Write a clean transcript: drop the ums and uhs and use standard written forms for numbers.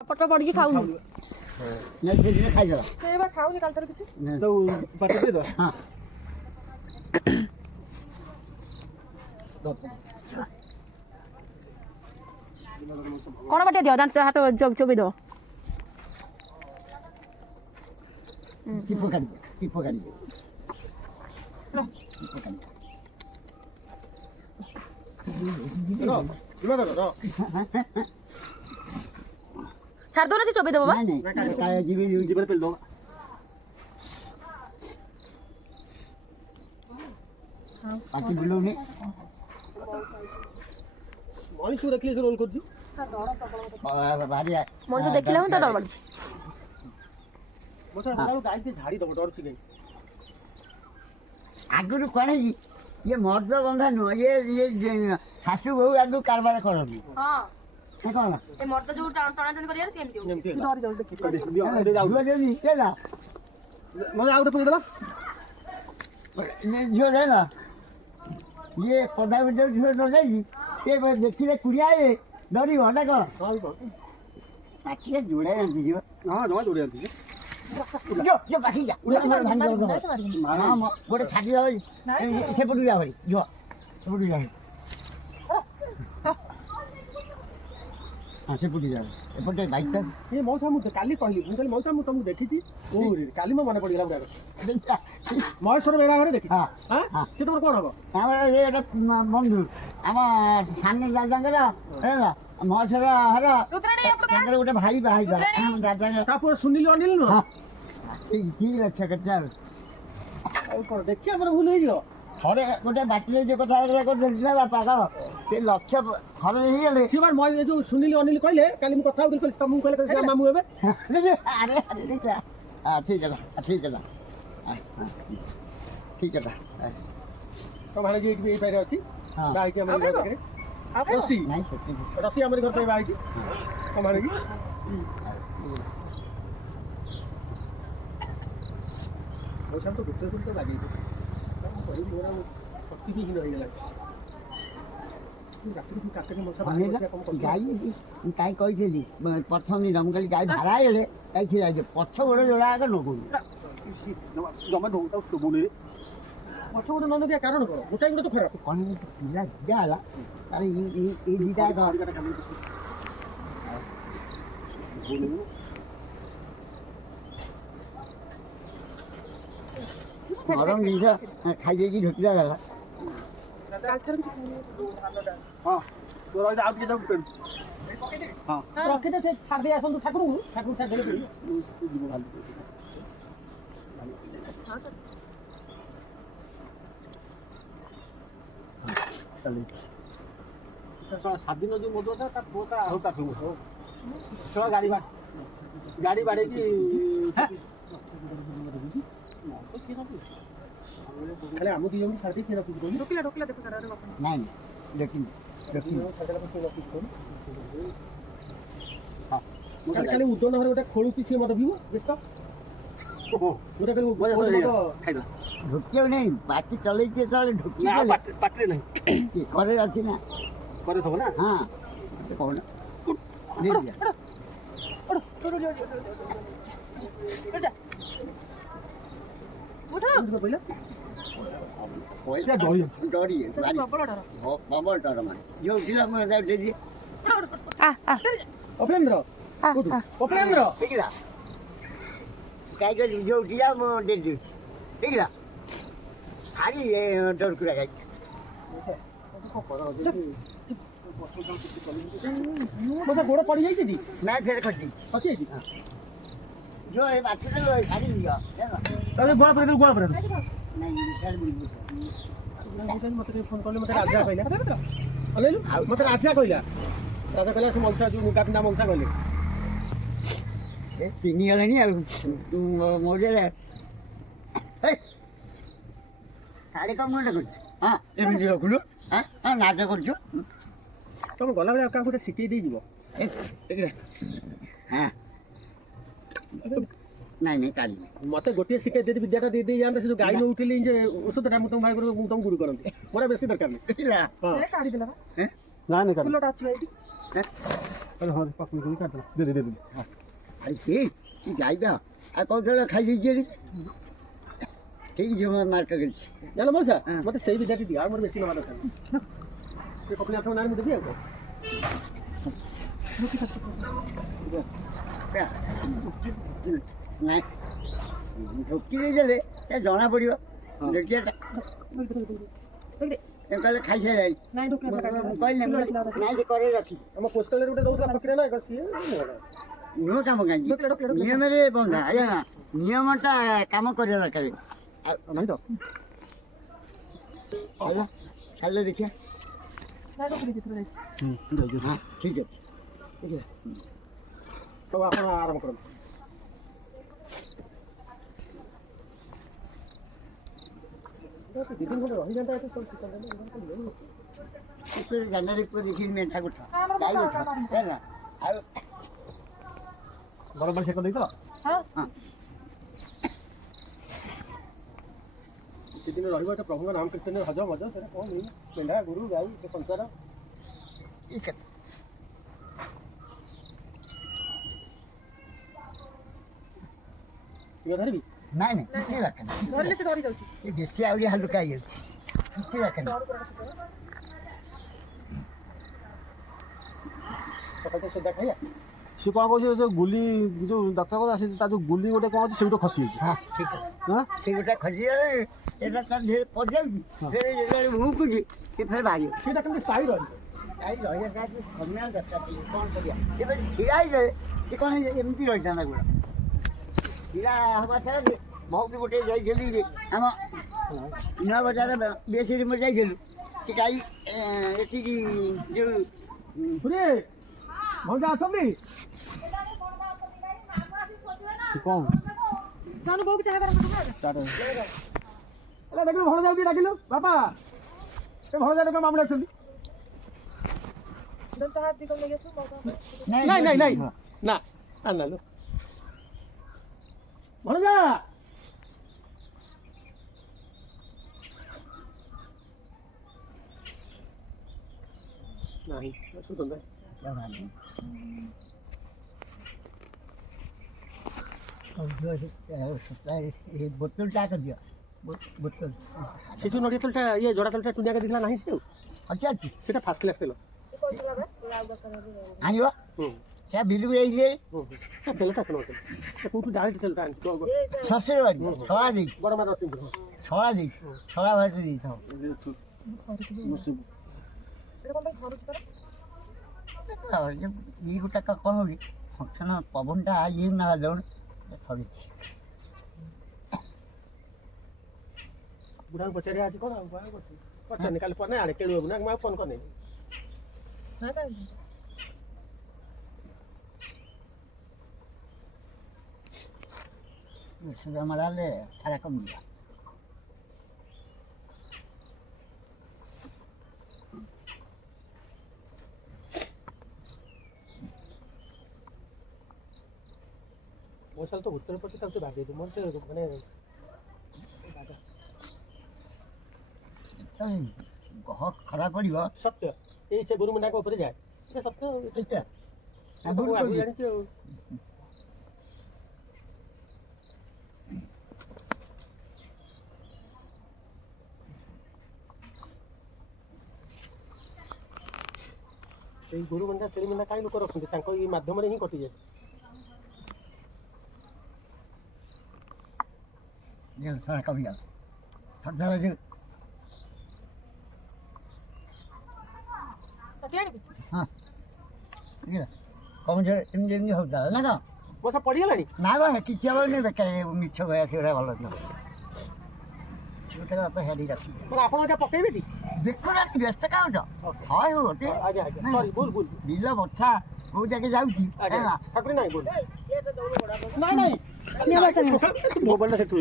ପଟ ପଡ଼ିକି ଖାଉନି ଖାଇଦେବା ସେ ବା ଖାଉନି କାଲି ଠାରୁ କିଛି ପାଟି ଦେଇଦେବା ହଁ କ'ଣ ବାଟିଆ ଦିଅ ଦାନ୍ତ ହାତ ଚୋବେଇ ଦେବ ଟିପ କାଢିବେ ଟିପ କାଢିବେ ଛାଡ଼ି ଦେବ ନା ସେ ଚୋବେଇ ଦେବ ବା ଯିବେ ପେଲି ଦେବ ପାଟି ବୁଲଉନି ମଣିଷ ଦେଖିଲେ ସେ ରୋଲ କରୁଛି ମଣିଷ ଦେଖିଲେ ହିଁ ତ ଡର ମାଡୁଛି ଆଗରୁ କଣ କି ଇଏ ମର୍ଦ ବନ୍ଧା ନୁହଁ ଇଏ ଶାଶୁ ବୋହୁ ଆଗକୁ କାରବାର କରନ୍ତି କଣ ଏ ମର୍ଦ ଯୋଉ ଟଣାଟଣି କରିବାର ସେ ଏମିତି ଝିଅ ଯାଇନ ଇଏ ପଦା ଭିତରେ ଝିଅ ନ ଯାଇକି ସେ ଦେଖିଲେ କୁଡ଼ିଆ ଡରିବ ନା କଣ ପାଟିରେ ଯୋଡ଼ାଇ ଆଣିଛି ଝିଅ ହଁ ଜମା ଯୋଡ଼ାଇ ଆଣିଛି ଗୋଟେ ଛାଡ଼ି ଦେବ ସେପଟୁ ଯା ଭାଇ ଝିଅ ସେପଟୁ ଯା ହଁ ସେପଟୁ ଯା ଏପଟେ ବାଇକ୍ ଏ ମଉସା ମୁଁ କାଲି କହିଲି ମୁଁ କହିଲି ମଉସା ମୁଁ ତମକୁ ଦେଖିଛି କାଲି ମୋ ମନେ ପଡ଼ିଗଲା ମହେଶ୍ୱର ବେଳା ଘରେ ଦେଖି ସେ ତମର କ'ଣ ହବ ଆମର ଗୋଟେ ବନ୍ଧୁ ଆମ ସାନ ଦାଦାଙ୍କର ହେଲା ମହେଶ୍ୱର ଘର ତାଙ୍କର ଗୋଟେ ଭାଇ ବାହାରିବା ଦାଦା ପୁଅ ସୁନିଲ ଅନିଲ ନୁହଁ ଠିକ ଲକ୍ଷ୍ୟ କେତେ ଆଉ କ'ଣ ଦେଖିବା ଆମର ଭୁଲ ହେଇଯିବ ଥରେ ଗୋଟେ ବାଟିରେ ଯେ କଥା ଦେଖିଲା ବାପା କହ ସେ ଲକ୍ଷ୍ୟ ଥରେ ହେଇଗଲେ ସିଏ ବା ଯୋଉ ସୁନିଲ ଅନିଲ କହିଲେ କାଲି ମୁଁ କଥା ହଉଥିଲି ତମକୁ କହିଲେ ସେ ମାମୁଁ ଏବେ ଆରେ ଠିକ ହେଲା ଠିକ ହେଲା ଠିକ କଥା ତମ ଭାଇ ଯିଏ ଏଇ ପାଖରେ ଅଛି ବାହାହେଇଛି ଆମର ଘର ପାଖରେ ରସି ରସି ଆମର ଘର ପାଇଁ ବାହାହେଇଛି ତମ ଭାଇ କି ପଇସା ତ ଗୋଟେ ତ ଲାଗିଛି କହିବି ମୋର ଶକ୍ତି ବି ହୀନ ହେଇଗଲା ଗାଈ କାହିଁ କହିଥିଲି ପ୍ରଥମ ଦିନ ମୁଁ କହିଲି ଗାଈ ଭାড়ା ହେଇଗଲେ ଗାଈ ଥିଲା ପଛ ଗୋଡ଼ ଯୋଡ଼ା ଆଗ ନଗଉନି ଜମା ନଉ ତାକୁ ଶୁଭୁନି ପଛ ଗୋଡ଼ ନ ନଦିଆ କାରଣ କ'ଣ ଗୋଟାଏ ଗୋଡ଼ ତ ଖରାପ କ'ଣ ପିଲା ଦିଆ ହେଲା ତାର ଏଇ ଦୁଇଟା ଗରମ ଜିନିଷ ଖାଇଦେଇକି ଢୋକିଲା ଗଲା ହଁ ତୋର ଆଉ ଟିକେ ତାକୁ ପେଡ଼ୁଛି ହଁ ରଖିଦେ ସେ ଛାଡ଼ି ଦେଇ ଆସନ୍ତୁ ଠାକୁରଙ୍କୁ ଠାକୁର ଛାଡ଼ିଦେଲେ ସ୍ୱାଧୀନ ଯୋଉ ମଦ ତା ପୁଅ ତା ଆଉ କାଠୁ ଗାଡ଼ି ବାଡ଼େଇକି ଖାଲି ଆମକୁ ଦୁଇ ଜଣଙ୍କୁ ଛାଡ଼ି ଦେଇ ରଖୁଛି ଢୋକିଲା ଢୋକିଲା ଦେଖୁ ନାଇଁ ଖାଲି ଉଦନ ଘରେ ଗୋଟେ ଖୋଳୁଛି ସିଏ ମଦ ପିଇବ ବ୍ୟସ୍ତ ଢୋକିବାକୁ ନାହିଁ ପାଟି ଚଲେଇଛି ଯେତେବେଳେ ଢୋକି ପାଟିରେ ନାହିଁ କରେ ଅଛି ନା କରେ ଥବ ନା ହଁ କହୁନା ପଇସା ଡରି ପ୍ରବଳ ଡର ମାନେ ଯୋଉ ଥିଲା ମୁଁ ଦେଇଛି ଅପେନ୍ଦ୍ର ଅପେନ୍ଦ୍ର ଦେଖିଲା ଗାଈ ଯୋଉ ଥିଲା ମୁଁ ଦେଇଦେଉଛି ଦେଖିଲା ଭାରି ଡରକୁରା ଗାଈ ଗୋଡ଼ ପଡ଼ିଯାଇଛି ନା ଫେର ଖସିଯାଇଛି ଯୋଉ ଏ ବାଛୁଟା ଛାଡ଼ି ଦିଅ ଗୋଳ ପରେ ଗୋଳ ପରେ ମତେ ଫୋନ କଲେ ମତେ ରାଜା କହିଲା ମତେ ରାଜା କହିଲା ସେ ମଉସା ଯୋଉ ମୁଗା ପିନ୍ଧା ମଉସା କହିଲେ ଚିହ୍ନି ଗଲେଣି ଆଉ ମୌଜାରେ ଶାଢ଼ୀ କମ୍ ମୁଣ୍ଡ କରୁଛୁ ହଁ ଏମିତି ରଖୁଛୁ ହଁ ନାଚ କରୁଛୁ ତମେ ଗଲାବେଳେ ଆଉ କାହାକୁ ଗୋଟେ ଶିଖେଇ ଦେଇଯିବ ହଁ ନାଇଁ ନାଇଁ କାଲି ମତେ ଗୋଟିଏ ଶିଖେଇ ଯଦି ବିଦ୍ୟାଟା ଦେଇ ଯାଆନ୍ତେ ସେ ଯୋଉ ଗାଈ ଉଠିଲି ଯେ ଔଷଧଟା ମୁଁ ତମ ଭାଇ ମୁଁ ତମକୁ ଗୁରୁ କରନ୍ତି ମୋର ବେଶୀ ଦରକାର ନାହିଁ ନା ନାଇଁ କାଟ ଫୁଲଟା ଅଛି ଭାଇ ଏଠି ଆରେ ହଁ ପାଖକୁ କରି କାଟ ଦେ ଆରେ ସେ ଯାଇଟା ଆଉ କହୁଥିଲା ଖାଇଦେଇଛି ଏଠି ଠିକ୍ ଯିବ ମାର୍କ କରିଛି ଜାଣିଲ ମଉସା ମୋତେ ସେଇ ବିଦ୍ୟାଟି ଦିଅ ଆଉ ମୋର ବେଶୀ ନେବା ଦରକାର ସେ କପିଲା ଆଠ ନାଁରେ ମୁଁ ଦେବି ଆଉ କଣ ନାଇଁ ଢୋକି ଦେଇଦେଲେ ଜଣା ପଡ଼ିବ ଦେଖିବାଟା କହିଲେ ଖାଇସାରିଲାଣି ମୁଁ କହିଲି ନାଇଁ ସେ କରେଇ ରଖି ଆମ ପୋଷ୍ଟାଲରେ ଗୋଟେ ଦଉଥିଲା ଫକିରା ନା ସିଏ ନୂଆ କାମ କାହିଁକି ନିୟମରେ ବନ୍ଧା ଆଜ୍ଞା ନା ନିୟମଟା କାମ କରିବା ଦରକାର ନାହିଁ ତ ହେଲା ଚାଲ ଦେଖିବା ଠିକ୍ ଅଛି ସବୁ ଆପଣ ଆରମ୍ଭ କରନ୍ତୁ ଦିଦିନ ଖଣ୍ଡେ ରହିଯାନ୍ତା ଏଠି ସବୁ ଜାନୁଆରୀ ଦେଖିକି ମେଣ୍ଢା ଗୋଠ ଗାଈ ଗୋଠ ହେଲା ଆଉ ଗରମ ପାଣି ସେକ ଦେଇଥିଲ ହଁ ସେଦିନ ରହିବ ଏଟା ପ୍ରଭୁଙ୍କ ନାମ କୀର୍ତ୍ତନ ହଜ ମଜ ସେଟା କ'ଣ ନେଇ ମେଣ୍ଢା ଗୋରୁ ଗାଈ ସେ ସଂସାର ଧରିବି ନାଇଁ ନାଇଁ କିଛି ଦରକାର ନାହିଁ ସେ ବେଶୀ ଆହୁରି ହାଲୁକା ହେଇଯାଉଛି କିଛି ଦରକାର ନାହିଁ ସକାଳ ତ ସେଟା ଖାଇବା ସେ କ'ଣ କହୁଛି ଯେଉଁ ଗୁଲି ଯେଉଁ ଡକ୍ଟର କଥା ସେ ତା ଯେଉଁ ଗୁଲି ଗୋଟେ କ'ଣ ଅଛି ସେ ଗୋଟେ ଖସି ଯାଇଛି ହଁ ଠିକ୍ ହଁ ସେ ଗୋଟେ ଖସିଗଲେ ଏଇଟା ତାର ଧୀରେ ପଡ଼ିଯାଉଛି ଫେରେ ଯେତେବେଳେ ମୁହୁକୁଛି ସେ ଫେରେ ବାହାରିବ ସେଇଟା କେମିତି ସାଇ ରହିବ ଗାଈ ରହିବାଟା ସମୟ ଦରକାର କ'ଣ କରିବା ଏବେ ଛିଡ଼ା ହେଇଯାଏ ସେ କ'ଣ ଏମିତି ରହିଥାନ୍ତା ଗୁଡ଼ା ଛିଡ଼ା ହେବା ସାରା ବହୁତ ଗୋଟେ ଯାଇଥିଲି ଯେ ଆମ ନୂଆ ବଜାର ବେଶୀ ମୁଁ ଯାଇଥିଲୁ ସେ ଗାଈ ଏଠିକି ଯେଉଁ ପୁରୀ ଭଞ୍ଜା ଅଛନ୍ତି କ'ଣ ଦେଖିଲୁ ଭଲ ଯାଉଛି ଡାକିଲୁ ବାପା ଏ ଭଲ ଯାଉ ମାମୁଁ ଅଛନ୍ତି ନାଇଁ ନାଇଁ ନାଇଁ ନା ଆନାଲୁ ଭଲ ଯା ନାହିଁ ସୁନ୍ଦର ବୋତଲଟା କରିଦିଅ ବୋତଲ ସେ ଯେଉଁ ନଡ଼ିଆ ତେଲଟା ଇଏ ଜଡ଼ା ତେଲଟା ଟୁନିଆକେ ଦେଖିଲା ନାହିଁ ସେ ଅଛି ଅଛି ସେଟା ଫାର୍ଷ୍ଟ କ୍ଲାସ୍ ତେଲ ଆଣିବ ସେ ବିଲକୁ ଯାଇଥିଲେ ତେଲଟା କ'ଣ କୋଉଠୁ ଡାଇରେକ୍ଟ ତେଲଟା ଆଣିଛୁ ଶ୍ୱଶୁର ବାଡ଼ି ଛଳା ଦେଇଛି ବଡ଼ ମାର ଛଳା ଦେଇଛି ଛଳା ଭାଟି ଦେଇଥାଉ ଇଏ ଗୋଟା କ'ଣ କି ଫଙ୍କସନ୍ ପବନଟା ଇଏ ନା ଦେଉନି ଥରିଛି ବୁଢ଼ାକୁ ପଚାରିବା ଆଜି କ'ଣ ପଚାରିନି କାଲି ପରେ ଆଡ଼େ କେଳୁ ନା ମୁଁ ଆଉ ଫୋନ୍ କରିନି ସୁଧା ମାରିଲେ ଠାରା କମିଯିବ ମୋ ସାଲ ତ ଉତ୍ତର ପଟେ ତାକୁ ବାଗେଇ ଦେବୁ ମୋର ତ ମାନେ ଗହ ଖରାପ ପଡ଼ିବ ସତ୍ୟ ଏଇ ସେ ଗୁରୁ ମୁଣ୍ଡାଙ୍କ ଉପରେ ଯାଏ ଏଇଟା ସତ୍ୟ ଏଇଟା ମୁଁ ଆଗରୁ ଜାଣିଛି ଆଉ ସେଇ ଗୁରୁ ମୁଣ୍ଡା ସେଇ ମୁଣ୍ଡା କାହିଁ ଲୋକ ରଖନ୍ତି ତାଙ୍କ ଏଇ ମାଧ୍ୟମରେ ହିଁ କଟିଯାଏ ସାରା କମିଯାଉ ସଦାବେଳେ ହଁ କମିଯାଉ ଏମିତି ଏମିତି ହେଉଥିଲା ନା କ'ଣ ବର୍ଷା ପଡ଼ିଗଲାଣି ନା ବା କିଛି ହେବନି ବେକାର ମିଛ ଭୟ ସେଗୁଡ଼ା ଭଲ ନୁହଁ ସେଗୁଡ଼ା ବାପ ହେଡ଼ି ରଖି ମାନେ ଆପଣ ଏଇଟା ପକେଇବେ କି ଦେଖୁନା ବ୍ୟସ୍ତ କାହୁଁଛ ହଁ ଗୋଟେ ଆଜ୍ଞା ଆଜ୍ଞା ସରି ଭୁଲ ଭୁଲ ବିଲ ବଛା କୋଉ ଜାଗା ଯାଉଛି ଆଜ୍ଞା ଠାକୁର ନାଇଁ ଭୁଲ ନାଇଁ ନାଇଁ ମୋବାଇଲଟା ସେଠୁ